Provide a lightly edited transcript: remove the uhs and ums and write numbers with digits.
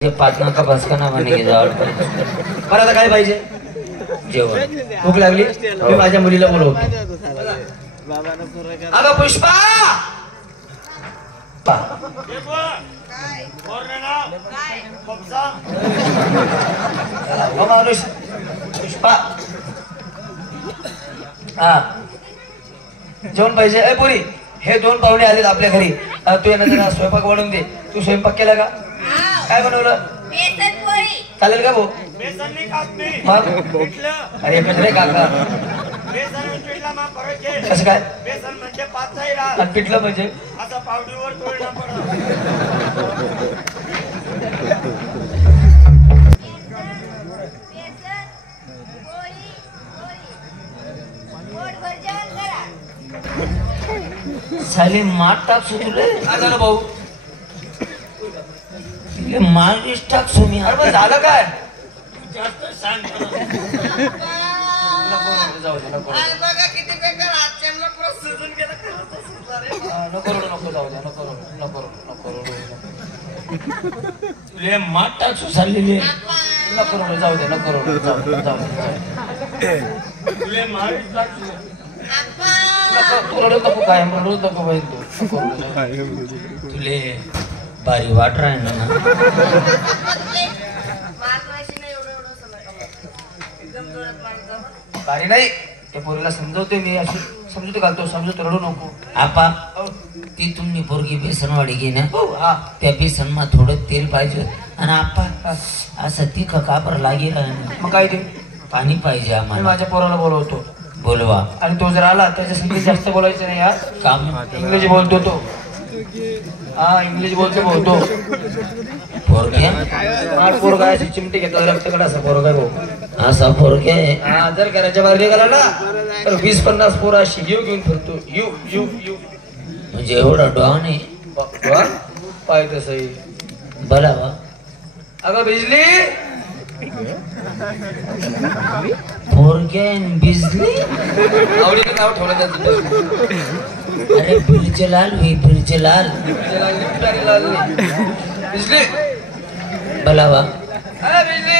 पाचना का भस्काना म्हणे की जावळ पाहिजे. मला आता काय पाहिजे? जेवण. भूक लागली मी माझ्या मुलीला बोलवतो. अगं पुष्पा माणूस पुष्पा हा जेवण पाहिजे. ए पुरी हे दोन पाहुणे आलेत आपल्या घरी. तू यांना जरा स्वयंपाक बनवून दे. तू स्वयंपाक केला का? काय बनवलं? चालेल का भाऊ? अरे रे काका कसं काय पिठलं म्हणजे साली माठ टाक सुचले काय झालं भाऊ? मालिश टाक सुमी. अरे मग झालं काय? जास्त सांग. जाऊ दे नको नको जाऊ दे नको तुले माठ टाक सुसारलेली नको जाऊ दे नको तुले मालिश टाक तू रडत नको काय रडत नको बाई तू तुले बारी वाट राहिना ना. बारी नाही त्या पोरीला समजवते मी अशी समजूत घालतो. समजूत रडू नको. आपा ती तुम्ही पोरगी बेसनवाडी घे ना. हा त्या बेसनमा थोडं तेल पाहिजे आणि आपा असं तिखं कापर लागेल. मग काय ते पाणी पाहिजे मी आम्हाला. माझ्या पोराला बोलवतो बोलवा. आणि तो जर आला त्याच्या संगीत जास्त बोलायचं नाही यार. काम इंग्रजी बोलतो तो. हा इंग्लिश बोलतो पोरग्या पोरगा अशी चिमटी घेतो रक्तकडा असा पोरगा भाऊ. असा पोरग्या हा जर घराच्या बाहेर निघाला ना तर 20-50 पोरं अशी यू घेऊन फिरतो. यू यू यू म्हणजे एवढा डॉन पाय तसही बोलावा. अगं बिजली पोरग्या बिजली. आवडीचं नाव ठेवलं त्याचं. अरे बिरचे लाल वी बिरचे लाल बिजली बोलावा. बिजली